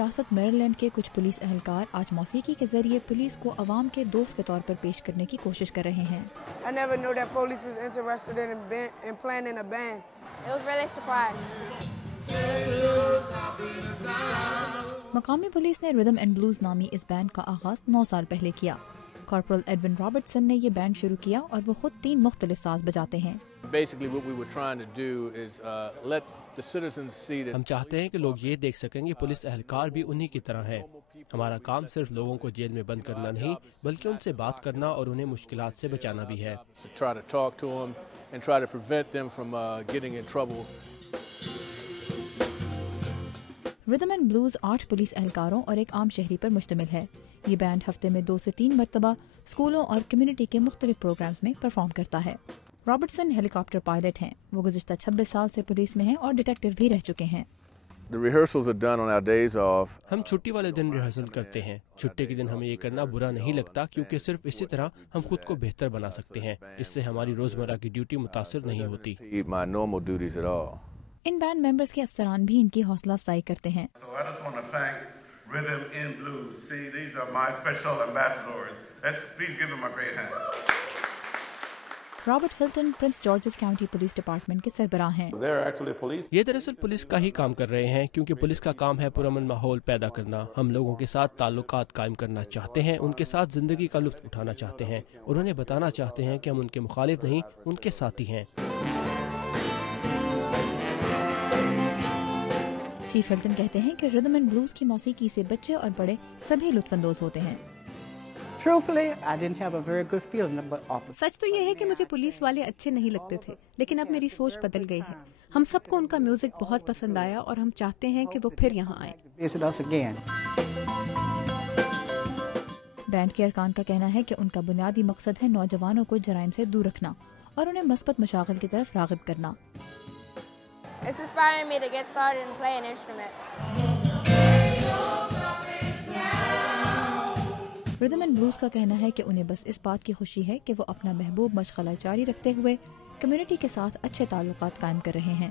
ریاست میریلینڈ کے کچھ پولیس اہلکار آج موسیقی کے ذریعے پولیس کو عوام کے دوست کے طور پر پیش کرنے کی کوشش کر رہے ہیں۔ I never knew that police was interested in playing in a band. It was really surprised. مقامی پولیس نے ردم اینڈ بلوز نامی اس بینڈ کا آغاز 9 سال پہلے کیا۔ کارپورل ایڈون رابرٹسن نے یہ بینڈ شروع کیا اور وہ خود 3 مختلف ساز بجاتے ہیں۔ ہم چاہتے ہیں کہ لوگ یہ دیکھ سکیں کہ پولیس اہلکار بھی انہی کی طرح ہیں۔ ہمارا کام صرف لوگوں کو جیل میں بند کرنا نہیں بلکہ ان سے بات کرنا اور انہیں مشکلات سے بچانا بھی ہے۔ ردم اینڈ بلوز 8 پولیس اہلکاروں اور ایک عام شہری پر مشتمل ہے۔ یہ بینڈ ہفتے میں 2 سے 3 مرتبہ اسکولوں اور کمیونٹی کے مختلف پروگرامز میں پرفارم کرتا ہے۔ رابرٹسن ہیلی کاپٹر پائلٹ ہیں۔ وہ گزشتہ 26 سال سے پولیس میں ہیں اور ڈیٹیکٹیو بھی رہ چکے ہیں۔ ہم چھٹی والے دن ریہرسل کرتے ہیں۔ چھٹی کے دن ہمیں یہ کرنا برا نہیں لگتا کیونکہ صرف اسی طرح ہم خود کو بہتر بنا سکتے ہیں۔ اس سے ہماری روزمرہ کی ڈیوٹی متاثر نہیں ہوتی۔ ان بینڈ ممبرز کے افسران بھی ان کی حوصلہ افزائی کرتے ہیں۔ Robert Hilton prince George's county police department کے سربراہ ہیں۔ یہ دراصل پولیس کا ہی کام کر رہے ہیں کیونکہ پولیس کا کام ہے پرامن ماحول پیدا کرنا۔ ہم لوگوں کے ساتھ تعلقات قائم کرنا چاہتے ہیں، ان کے ساتھ زندگی کا لطف اٹھانا چاہتے ہیں اور انہیں بتانا چاہتے ہیں کہ ہم ان کے مخالف نہیں، ان کے ساتھی ہیں۔ چیف ہلٹن کہتے ہیں کہ ردم اینڈ بلوز کی موسیقی سے بچے اور بڑے سبھی لطف اندوز ہوتے ہیں۔ سچ تو یہ ہے کہ مجھے پولیس والے اچھے نہیں لگتے تھے، لیکن اب میری سوچ بدل گئی ہے۔ ہم سب کو ان کا میوزک بہت پسند آیا اور ہم چاہتے ہیں کہ وہ پھر یہاں آئیں۔ بینڈ کے ارکان کا کہنا ہے کہ ان کا بنیادی مقصد ہے نوجوانوں کو جرائم سے دور رکھنا اور انہیں مثبت مشاغل کی طرف راغب کرنا۔ It's inspiring me to get started and play an instrument. ردم اینڈ بلوز کا کہنا ہے کہ انہیں بس اس بات کی خوشی ہے کہ وہ اپنا محبوب مشغلہ جاری رکھتے ہوئے کمیونٹی کے ساتھ اچھے تعلقات قائم کر رہے ہیں۔